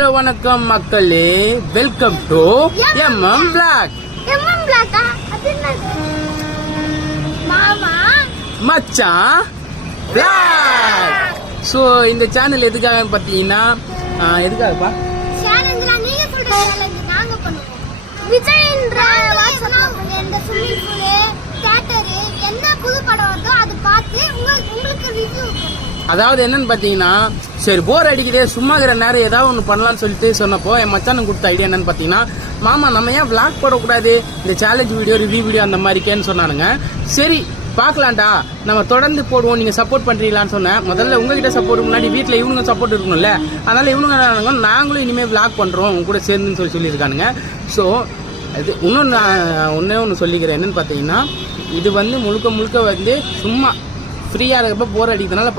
Hello வணக்கம் மக்களே, welcome to MM Vlog. மச்சான் Vlog. ஸோ இந்த சேனல் எதுக்காக பார்த்தீங்கன்னா எதுக்காகப்பா அதாவது என்னன்னு பார்த்தீங்கன்னா, சரி போர் அடிக்குதே சும்மா இருக்கிற நேரம் ஏதாவது ஒன்று பண்ணலாம்னு சொல்லிட்டு சொன்னப்போ என் மச்சானுக்கு கொடுத்த ஐடியா என்னன்னு பார்த்தீங்கன்னா, மாமா நம்ம ஏன் விளாக் போடக்கூடாது, இந்த சேலஞ்ச் வீடியோ ரிவ்யூ வீடியோ அந்த மாதிரிக்கேன்னு சொன்னானுங்க. சரி பார்க்கலாம்டா, நம்ம தொடர்ந்து போடுவோம், நீங்கள் சப்போர்ட் பண்ணுறீங்களான்னு சொன்னேன். முதல்ல உங்ககிட்ட சப்போர்ட் முன்னாடி வீட்டில் இவனுங்க சப்போர்ட் இருக்கணும்ல, அதனால் இவனுங்க நாங்களும் இனிமேல் விளாக் பண்ணுறோம் உங்க கூட சேர்ந்துன்னு சொல்லியிருக்கானுங்க. ஸோ இது ஒன்றே ஒன்று சொல்லிக்கிறேன். என்னன்னு பார்த்தீங்கன்னா, இது வந்து முழுக்க முழுக்க வந்து சும்மா ஃப்ரீயாக இருக்கப்போ போர் அடிக்கிறதுனால